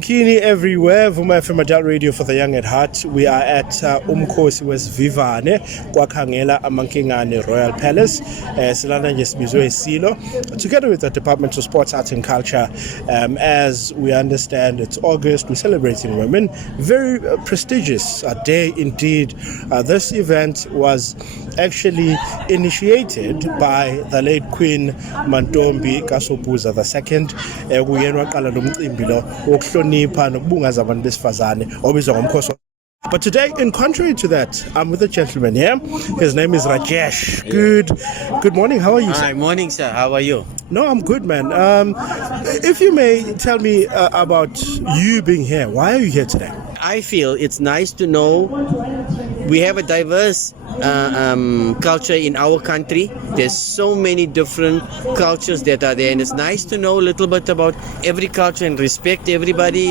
Kini everywhere, Vuma FM Adult Radio for the Young at Heart. We are at Umkhosi Wesivivane, Kwakhangela Amankingane Royal Palace, Silana Jesbizwe Silo, together with the Department of Sports, Arts and Culture. As we understand, it's August, we're celebrating women. Very prestigious day indeed. This event was actually initiated by the late Queen Mantombi Kasopuza II. But today, in contrary to that, I'm with a gentleman here. His name is Rajesh. Good morning. How are you, sir? Hi, morning, sir. How are you? No, I'm good, man. If you may tell me about you being here, why are you here today? I feel it's nice to know we have a diverse culture in our country. There's so many different cultures that are there, and it's nice to know a little bit about every culture and respect everybody.